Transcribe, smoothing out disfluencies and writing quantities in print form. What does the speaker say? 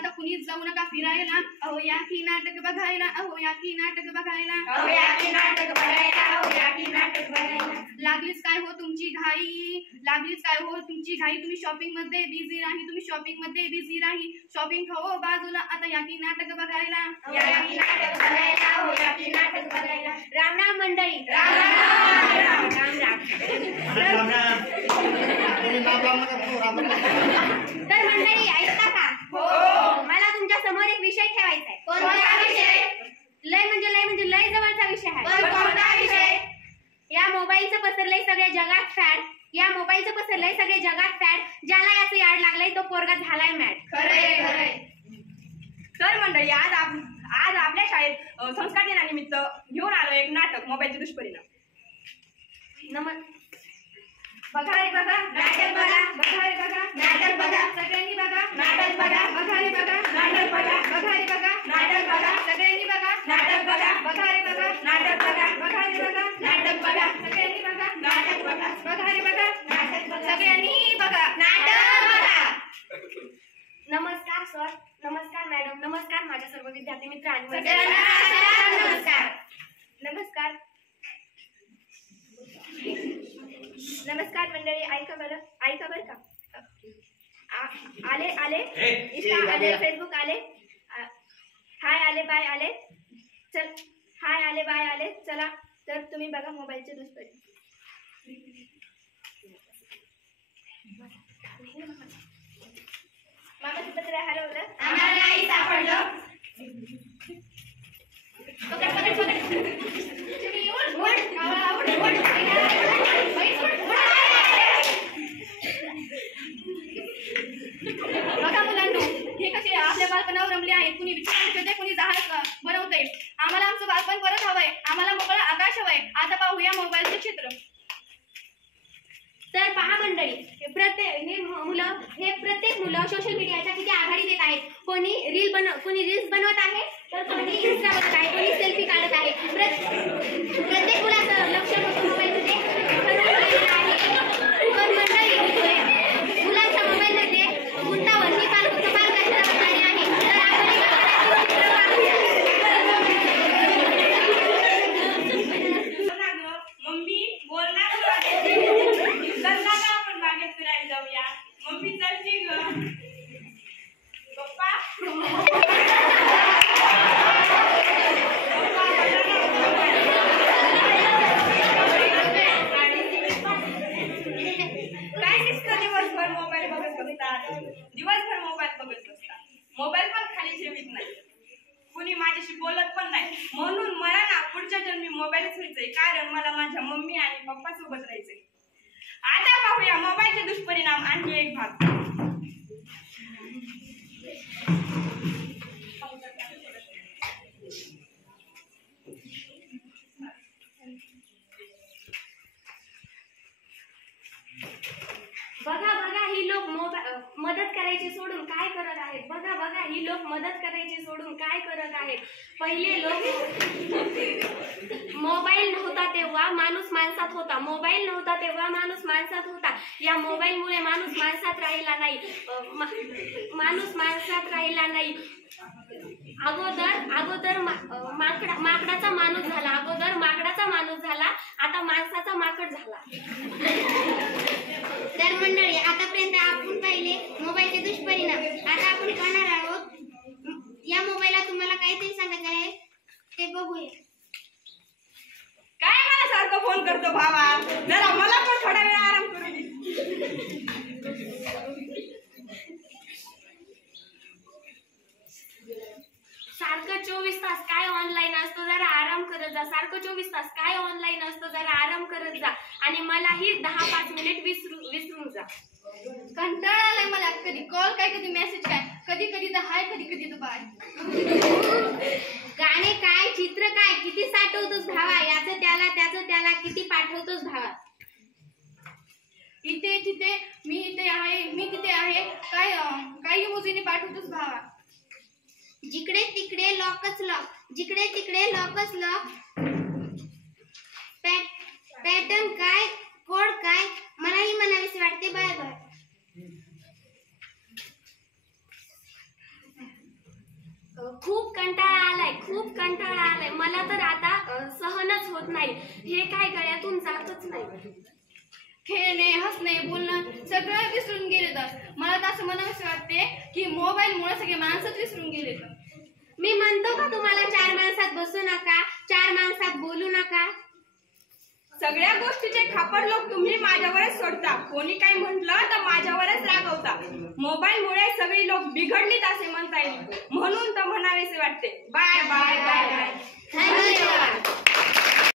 आता कुणीच जाऊ नका फिरायला, अहो या की नाटक बघायला, अहो या की नाटक बघायला, अहो या की नाटक बघायला, अहो या की नाटक बघायला. लागलीच काय हो तुमची घाई, लागलीच काय हो तुमची घाई, तुम्ही शॉपिंग मध्ये बिझी राही, तुम्ही शॉपिंग मध्ये बिझी राही, शॉपिंग ठेवो बाजूला, आता या की नाटक बघायला, या की नाटक बघायला, अहो या की नाटक बघायला. राम राम मंडळी. राम राम. राम राम. तर मंडळी ऐकता का? हो. मला तुमच्या समोर एक विषय ठेवायचा आहे. कोणता विषय? लय लय जवळचा विषय आहे. कोणता विषय? या मोबाईलचं पसरलंय सगळ्या जगात फॅड, या मोबाईलचं पसरलंय सगळ्या जगात फॅड, ज्याला याचं याड लागलंय तो पोरगा झालाय मॅड. खरंय खरंय. तर मंडळी आज आपल्या शाळेत संस्कार दिनानिमित्त घेऊन आलो एक नाटक, मोबाईलचे दुष्परिणाम. बघा रे बघा नाटक बघा. बघा रे बघा नाटक बघा. सगळ्यांनी बघा नाटक बघा. बघा रे बघा नाटक बघा. बघा रे बघा नाटक बघा. सगळ्यांनी बघा नाटक बघा. बघा रे बघा नाटक बघा. बघा रे बघा नाटक बघा. सगळ्यांनी बघा नाटक बघा. बघा रे बघा नाटक बघा. सगळ्यांनी बघा नाटक बघा. नमस्कार सर, नमस्कार मॅडम, नमस्कार माझ्या सर्व विद्यार्थी मित्र आणि सगळ्यांना नमस्कार. नमस्कार. नमस्कार मंडळी, ऐका बरं का. आले इंस्टा आले, फेसबुक आले, हाय आले बाय आले, चल हाय आले बाय आले, चला तर तुम्ही बघा मोबाईलचे दुष्परिणाम. मामाचं पत्र हरवलं, आम्हाला नाही सापडलं. पकड. तुम्ही उठ. बघा मुलांनो, हे कसे आपल्या बालपणावर रमले आहेत, कुणी विचार करते, कुणी जहाज बनवते. आम्हाला आमचं बालपण परत हवंय, आम्हाला मोकळं आकाश हवंय. आता पाहूया मोबाईलचं चित्र. तर पहा मंडळी, प्रत्येक मुलं सोशल मीडियाच्या किती आघाडी देत आहेत. कोणी रील्स बनवत आहे, तर कोणी इन्स्टा बनवत आहे, कोणी सेल्फी काढत आहे. प्रत्येक मुलाचं लक्ष मोबाईलमध्ये ठरवलेलं आहे. पण मंडळी, मुलांच्या मोबाईलमध्ये गुंतावर ही पालकाची जबाबदारी आहे. तर आपण मम्मी बोलणार चलना का आपण बागेत फिरायला जाऊया. मम्मी चलची ग. पप्पा काय दिसतं दिवसभर मोबाईल बघत बसतात. मोबाईल पण खाली ठेवीत नाही, कुणी माझ्याशी बोलत पण नाही. म्हणून मला ना पुढच्या जन्मी मोबाईलच व्हायचंय, कारण मला माझ्या मम्मी आणि पप्पा सोबत राहायचंय. आता पाहूया मोबाईलचे दुष्परिणाम आणखी एक भाग. बघा ही लोक मदत करायची सोडून काय करत आहेत. बघा ही लोक मदत करायची सोडून काय करत आहेत. पहिले लोक मोबाईल नव्हता तेव्हा माणूस माणसात होता, मोबाईल नव्हता तेव्हा माणूस माणसात होता. या मोबाईलमुळे माणूस माणसात राहिला नाही. अगोदर माकडाचा माणूस झाला, आता माणसाचा माकड झाला. तर मंडळी, आतापर्यंत आपण पाहिले मोबाईलचे दुष्परिणाम. आता आपण पाहणार आहोत या मोबाईलला तुम्हाला काहीतरी सांगत आहे ते बघूया. काय मला सारखं फोन करतो भावा, जरा मला पण थोडा वेळ आराम करू दे. सारखं 24 तास काय ऑनलाईन असतो, जरा आराम करत जा. सारखं 24 तास काय ऑनलाईन असतो, जरा आराम करत जा. आणि मलाही 10-5 मिनिट विसरून जा. कंटाळा आलाय मला. कधी कॉल काय, कधी मेसेज काय, कधी तर हाय, कधी तर बाय. गाणे काय, चित्र काय, किती साठवतोस भावा, याचं त्याला किती पाठवतोस भावा. इथे तिथे मी तिथे आहे, काय इमोजीने पाठवतोस भावा. जिकडे तिकडे लॉकच लॉक. पॅटर्न काय, कोड काय, मलाही म्हणावीसे वाटते. Bye bye. खूप कंटाळा आलाय मला तर आता सहनच होत नाही. हे काय गळ्यातून जातच नाही. खेळणे, हसणे, बोलणं सगळं विसरून गेले. तर मला तर असं म्हणावंसं वाटते की मोबाईलमुळे सगळे माणसंच विसरून गेले. मी म्हणतो का तुम्हाला 4 माणसात बसू नका, 4 माणसात बोलू नका. सगळ्या गोष्टीचे खापर लोक तुम्ही माझ्यावरच सोडता. कोणी काही म्हटलं तर माझ्यावरच रागवता. मोबाईलमुळे सगळी लोक बिघडलीत असे म्हणता येईल. म्हणून तर म्हणावेसे वाटते. Bye bye bye bye. धन्यवाद.